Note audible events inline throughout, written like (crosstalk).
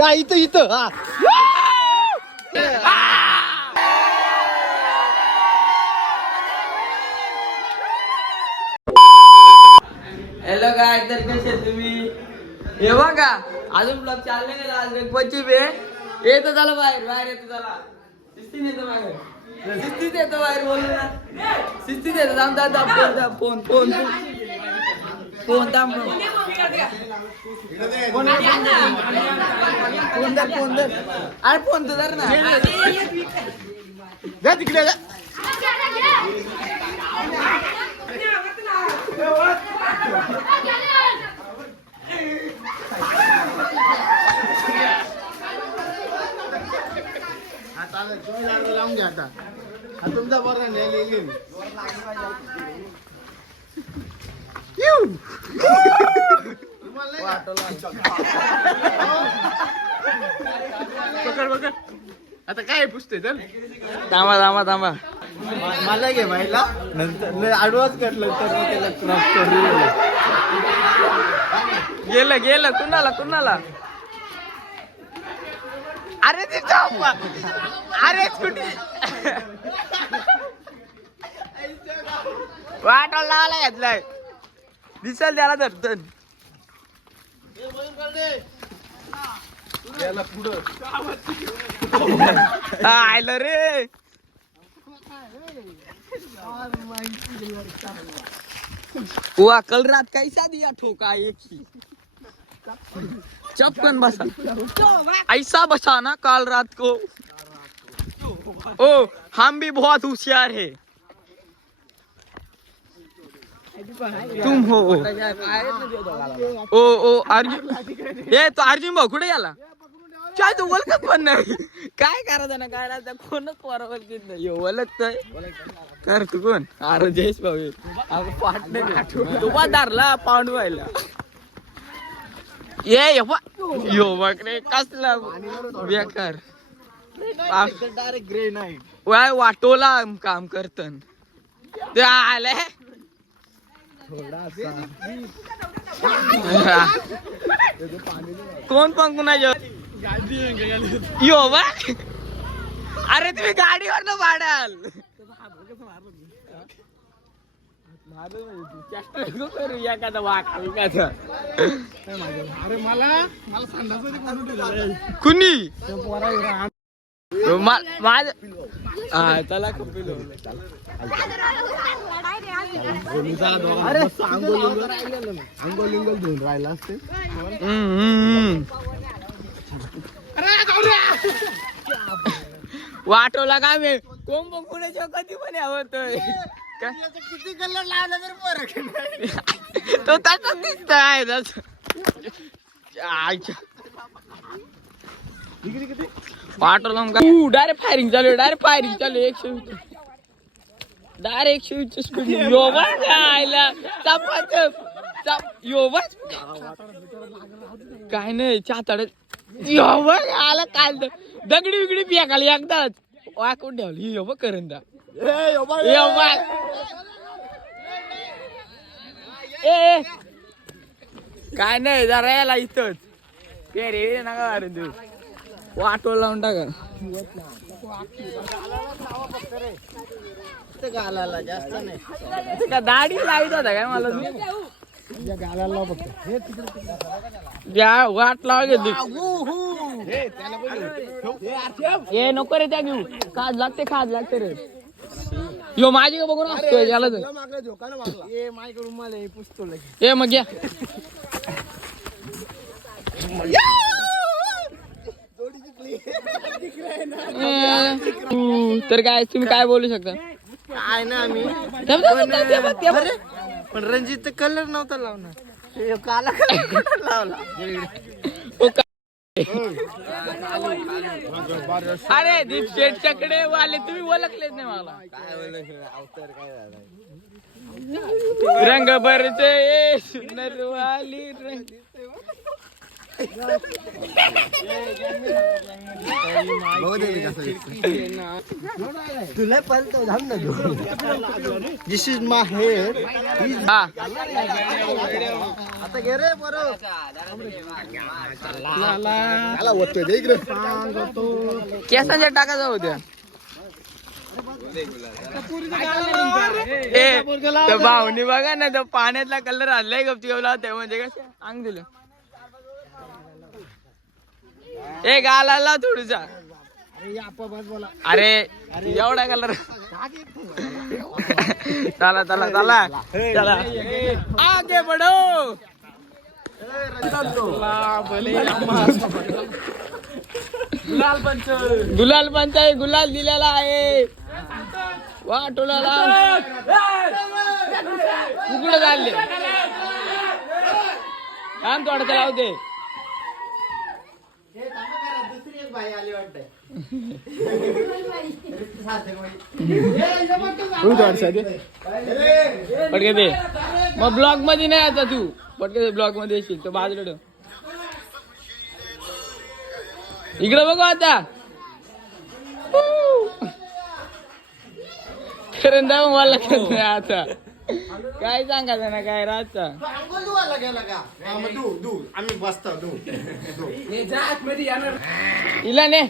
या इथं इथं हा. हॅलो काय तर कसे तुम्ही? हे बघा अजून ब्लॉग चालले नाही आज रंगपंचमी बे येतो झालं बाहेर बाहेर येतो झाला. शिस्तीत येतो बाहेर. शिस्तीत येतो बाहेर बोलू ना शिस्तीत येतो. थांब थांब थांब फोन फोन फोन फोन थांब. फोन धर फोन धर अरे फोन तर धर ना जा तिकडे जा. लावून घ्या आता हा तुमचा बरं नाही लिहिली? पकड पकड. आता काय पुसते तर थांबा थांबा थांबा. मला घे माहिला नंतर. आडवाच काढलं तर मग त्याला क्रॉप करू गेलं गेलं. कुणाला कुणाला? अरे ते अरे स्कूटी. वाटाला लावायला घेतलाय. दिसल त्याला धरतन त्याला पुढं आयलं रे। हुआ कल रात कैसा दिया ठोका एक ही। चपकन बसा। ऐसा बसा ना काल रात को। ओ हम भी बहुत होशियार है। तुम हो ओ. ओ अर्जुन ए तो अर्जुन भाऊ कुठे गेला? काय तू ओळखत पण नाही. काय करायचं ना काय राहतं कोणच पोरा ओळखत नाही. यो ओळखतय. कर तू कोण? अरे जयेश भाऊ. आहे. अगं पार्टनर तू बा धरला पाऊंड व्हायला ये यो बा यो बघ रे कसला बेकार. डायरेक्ट ग्रे वाय वाटोला काम करतन. ते आले. कोण पण कुणाच्या यो बा. अरे तुम्ही गाडीवर न पाडाल कुणी मा- माझ त्याला कपिलो अरे अंगोलिंगल धुवून राहिला असते. वाटोला काय मी पण कुणाच्या कधी पण आवडतोय? किती कलर लावला तर तो तसा दिसत आहे तसं. मग काय डायरेक्ट फायरिंग चालू डायरेक्ट फायरिंग चालू एकशे वीस. डायरेक्ट एकशे वीस स्पीड यो बस आयला चपाच चप. यो बस काय नाही चातड यो बस आला काल दगडी बिगडी पियाकाली एकदाच. वाकून ठेवली. यो बघ करंदा. यो बस ए ए. काय नाही जरा याला इथंच. पेरे नका मारून देऊ वाटो लावून टाका. गालाला जास्त नाही का दाढी लावित होता काय मला? गालाला फक्त वाट लावा घेतली हे नको रे त्या घेऊ. खाज लागते खाज लागते रे. यो माझी का बघून असतोय याला तर. ए मग घ्या. तर काय तुम्ही काय बोलू शकता? काय ना आम्ही. पण रणजित कलर नव्हता लावणार. काला कलर लावला. अरे दीप शेटच्याकडे वाले तुम्ही ओळखलेच नाही मला. रंग भरते सुंदर वाली रंग तुला ना दिस इज माय हेड हा. आता घे रे बरोबर दे इकडे. केसांच्या टाकायचं होत्या ए त्या भावनी बघा ना तो पाण्यातला कलर आणलाय गपची गवला ते म्हणजे कसं? अंग दिलं. ए गाला लाव अरे एवढा कलर चला चला चला. चला. आगे बढो. गुलाल पंच गुलाल दिलेला आहे. वा टोलाला. उकडं चालले. काम थोडं लावते दुसरी एक बाई आली पटके ते मग ब्लॉगमध्ये नाही आता तू. पटके ब्लॉगमध्ये येशील तो बाजूला इकडे बघू आता. करंदा मला लक्षात नाही आता. काय सांगायचं ना काय रातचा अंघोळ धुवायला गेला का? हा, मग धु धु. आम्ही बसतो धु. इला ने.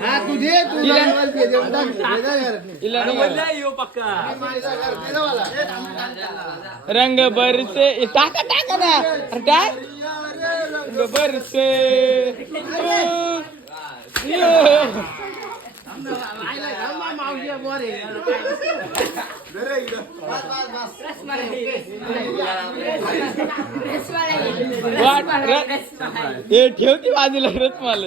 हा टाक. नाही. इला ने. मला. रंग बरसे. ए, टाका टाका ना. अरे काय रंग बरसे. ओ, यो. हे ठेवती बाजूला रथ मला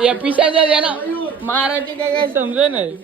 या पिशाचा द्या ना महाराष्ट्र काय? काय? समज नाही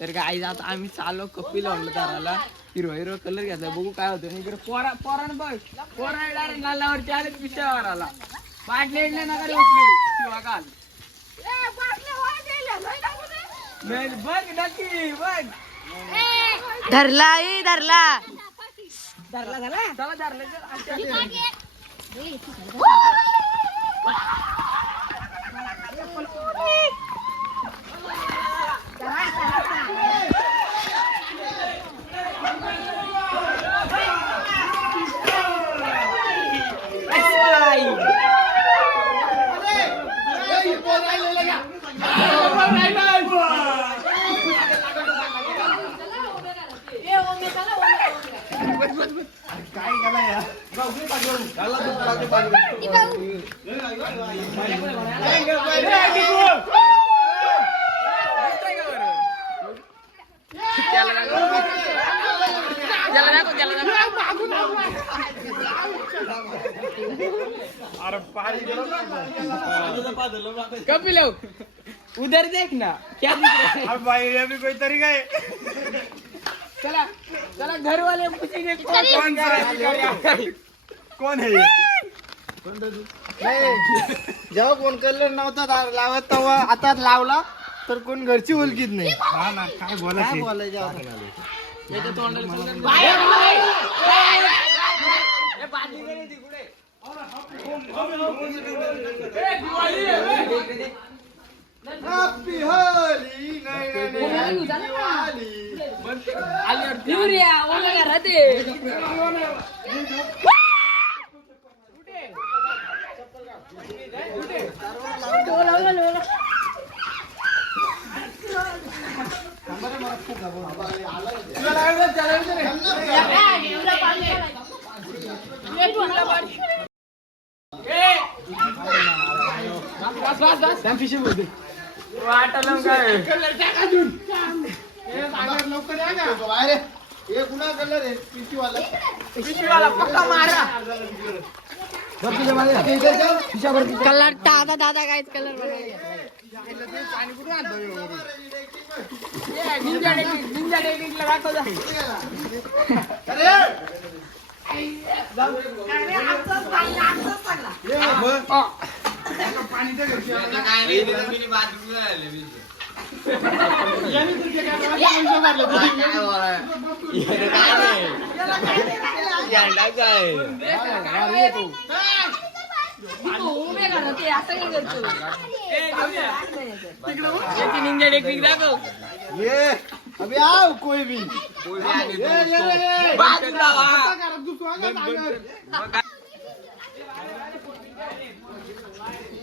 तर काय आता आम्ही चाललो कपिल धराला हिरो हिरो कलर घ्यायचा बघू काय होतं इकडे पोरा पोरान बघ. पोरा डायरेक्ट गालावरती आले पिशावर आला बाटले इडले नका रे उचलू किंवा काल नाही, बघ नक्की बघ. धरला ए धरला. चला धरलं. चल, अच्छा. त्याला देख ना क्या दिख रहा है चला चला घर वाले पूछेंगे कौन कौन सा कोण आहे नाही जेव्हा कोण कलर नव्हता लावत तेव्हा आता लावला तर कोण घरची ओळखीत नाही काय बोलायचं आता? याच्या तोंडाला समजत नाही. ए, बाटली दे रे तिकडे. ए, दिवाळी आहे, ए. वाटलं काय? लवकर या ना. बाहेर ये. हे कुणा कलर आहे? पिशवीवाला. पिशवीवाला पक्का मारा. कलर दादा दादा काहीच कलर ए, टेक्निकला दाखव जा. याने तुझे काय पैसे मारले ये अबे आओ कोई भी ये ये ये आता करा, तू स्वागत सागर. ये चला इकडे बोला त्याला दे द्या. ए, इकडे आमर इकडे.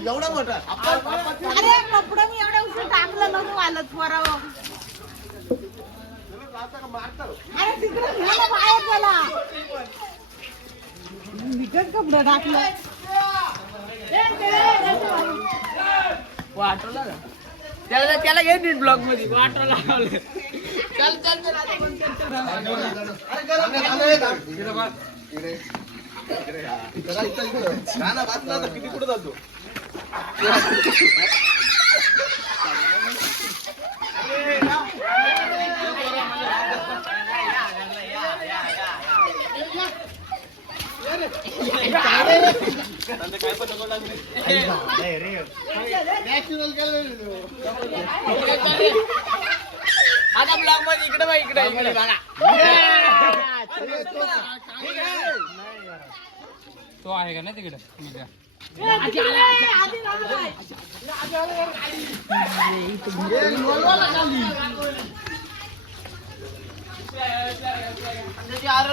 एवढा मोठा अरे कपडं मी एवढ्या उशीर टाकलं नव्हतं आलं पोरावं अरे तिकडे बाहेर त्याला विकट कपडं टाकलं वाटवला का? त्याला त्याला घे नीट ब्लॉकमध्ये. लावलं. चल चल. किती कुठं जातो? (laughs) नॅचरल आता ब्लॉगमध्ये इकडे बघ इकडे इकडे बघा तो आहे का ना तिकडे आरण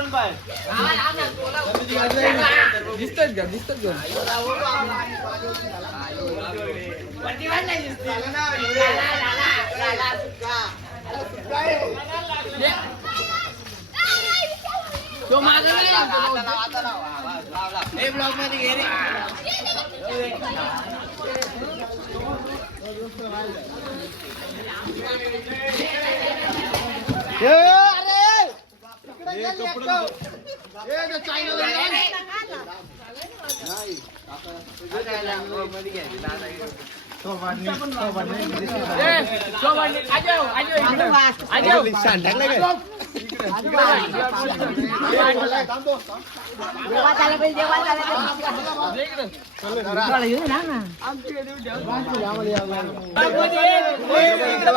बाय का दिसतच का तो माझा हे ब्लॉकमध्ये घे रे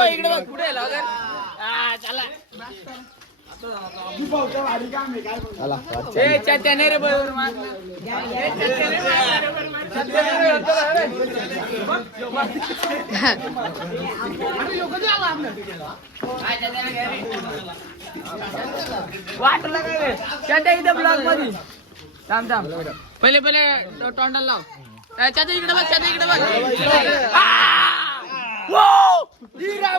इकडे बघ पुढे लागेल चला. ए चत्याने रे बरोबर वाटलं काय रे चट्या इथं ब्लॉकमध्ये थांब थांब. पहिले पहिले तो तोंडाला लाव. चट्या इकडे बघ चट्या इकडे बघ! हिरा.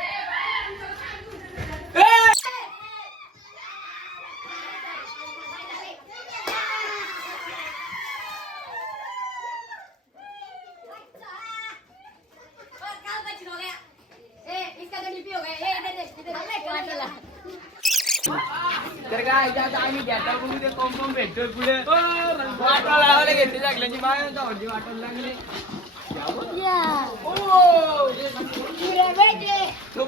तर काय आता आम्ही घेता बघू ते कोंबोम भेटतोय पुढे. वाटो लावले घेतली लागल्याची बाय गावची वाटो लागली. तो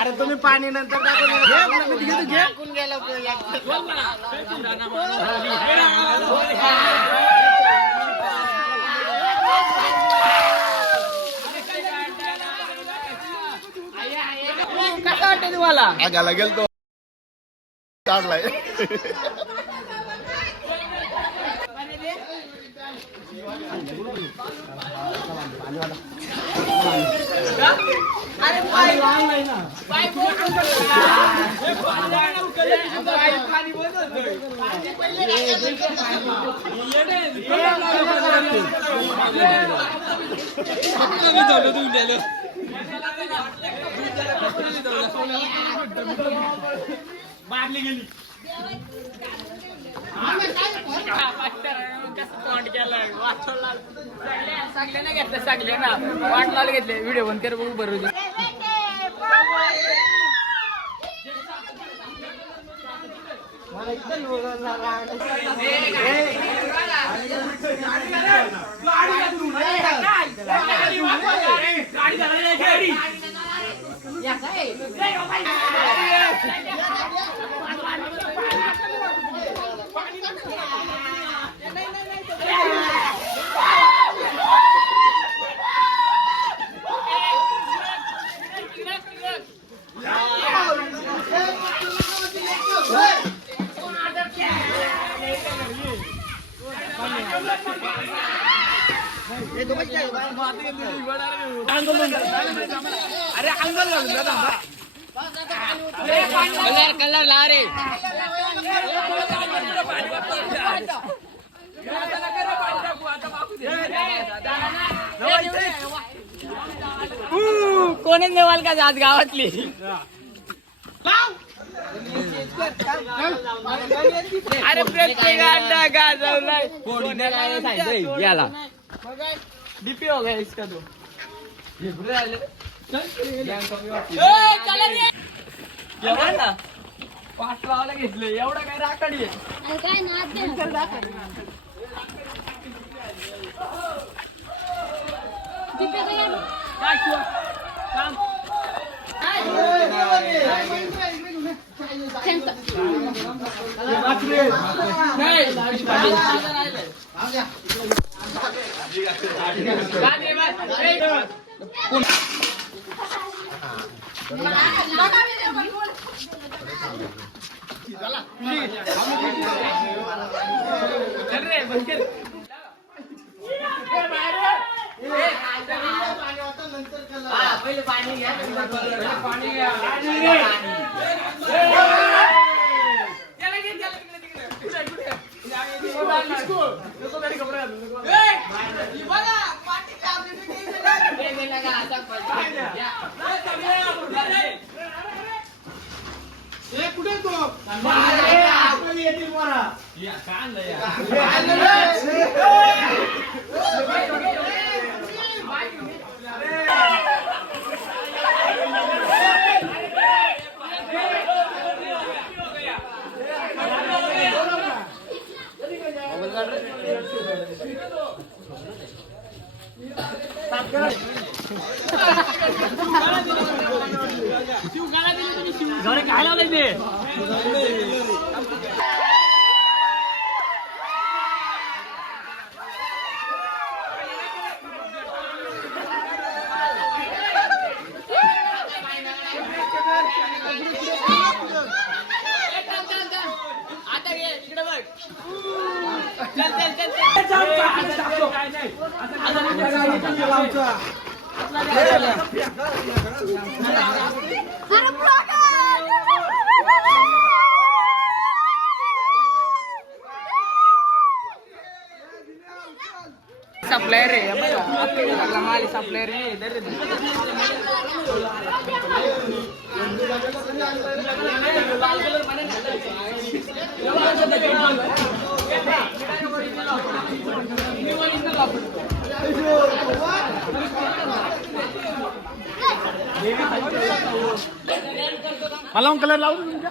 अरे तुम्ही पाणी नंतर टाकून टाकून गेला कसं वाटतं तुम्हाला? गेलतो. काढलाय. सगळ्यांना घेतलं सगळ्यांना. वाटलाला घेतले. व्हिडिओ बंद कर बघू बरोबर Yeah. अरे अंगल कलर कलर ला रे कोणी नेवाल का आज गावातली? अरे प्रत्येक गाजवलाय. कोणीने काय सांगितलं याला. डीपी हो गया इसका तो. पाठ लावायला घेतले एवढं काय राखाडी आहे? चल रे, बंद कर. हा, पहिले पाणी घ्या. पाणी कुठे, कुठे? नको गाडी कपडे घालू, नको. ही बघा, पाठीची आपली पिठी इथे नाही. दे, दे नका, आता पैसे. या. घरे काय लावलंय ते आता घे इकडे बघ चल चल चल सप्लायर रे बघा. माल सप्लायर मला कलर लावून तुमच्या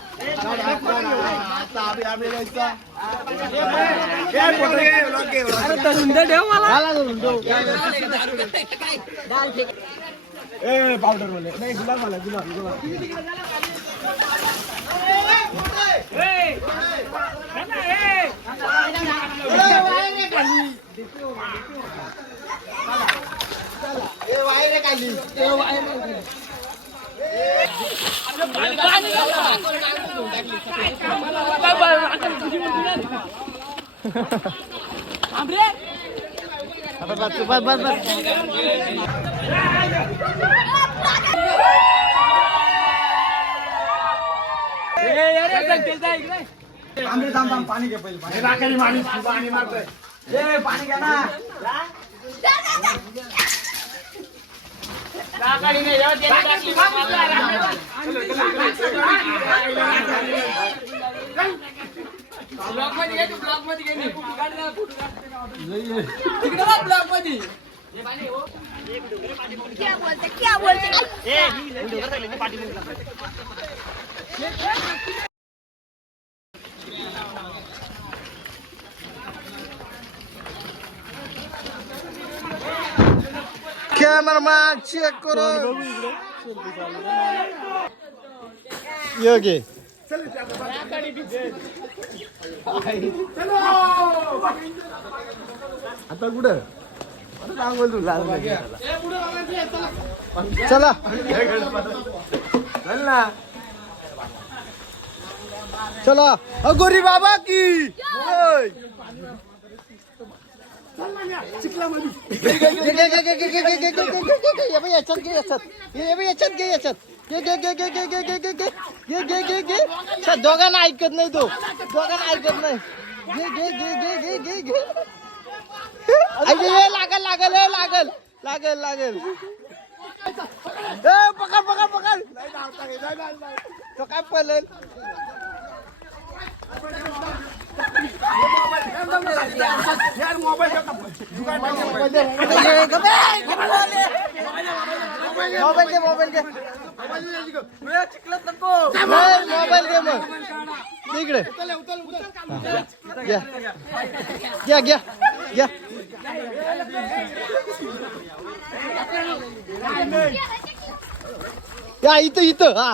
ए पावडर नाही गुलाब वाला गुलाब गुलाब a wire Kali a wire बस, बस, बस. पाणी घे पहिले पाणी मारतोय पाणी घ्या ना ब्लॉकमध्ये घे तू ब्लॉकमध्ये घे नी. तिकडे बघ ब्लॉकमध्ये क्या बोलते क्या बोलते कॅमेरामॅन चेक करो ये घे आता कुठं चला. चल. ना चला. अगोरी बाबा की. घे घे दोघांना ऐकत नाही तो दोघांना ऐकत नाही लागल लागल लागल लागल लागल पकड पकड पकड तो काय पळेल मोबाईल घे मोबाईल घे नको मोबाईल घे मग इकडे घ्या घ्या घ्या घ्या या इथं इथं हा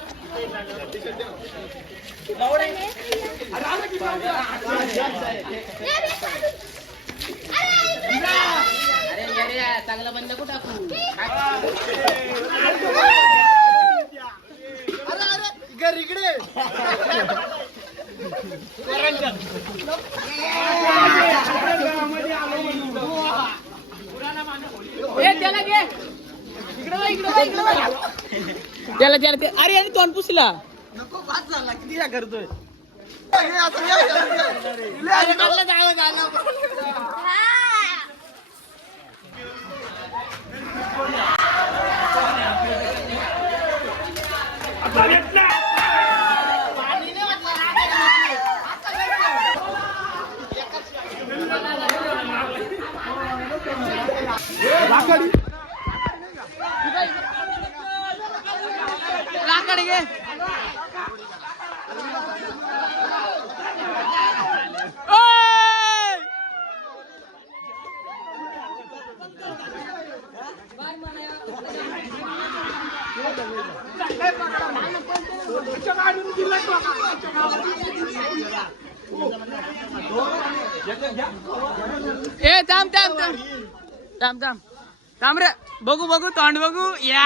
चांगला बंद कुठं अरे इकडे त्याला घे इकडं इकडं इकडं त्याला त्याला ते अरे याने तोंड पुसला. नको बाद झाला किती या करतोय हे गाडी घे ए थांब थांब थांब थांब थांब थांब रे बघू बघू तोंड बघू या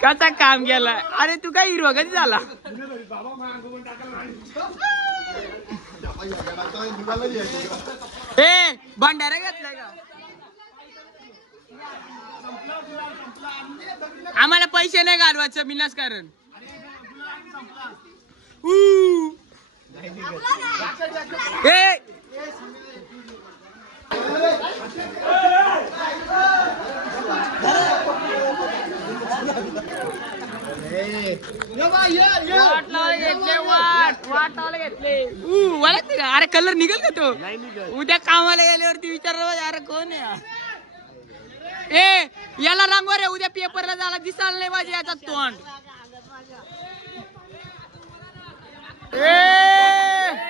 कसा काम केलं? अरे तू काय हिरवा कधी झाला? ए भंडारा घेतलाय का? आम्हाला पैसे नाही घालवायचं बिनास कारण ए. अरे कलर निघेल का तो? उद्या कामाला गेल्यावरती विचारलं अरे कोण आहे ए याला रांगवर आहे उद्या पेपरला झाला दिसायला नाही पाहिजे याचा तोंड. ए!